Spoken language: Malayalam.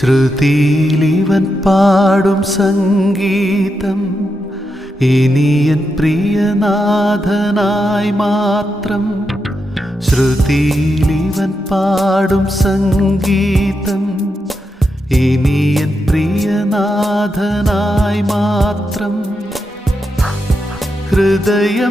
ശ്രുതിയിലിവൻ പാടും സംഗീതം ഇനിയൻ പ്രിയനാഥനായി മാത്രം. ശ്രുതിയിലിവൻ പാടും സംഗീതം ഇനിയൻ പ്രിയനാഥനായി മാത്രം. ഹൃദയം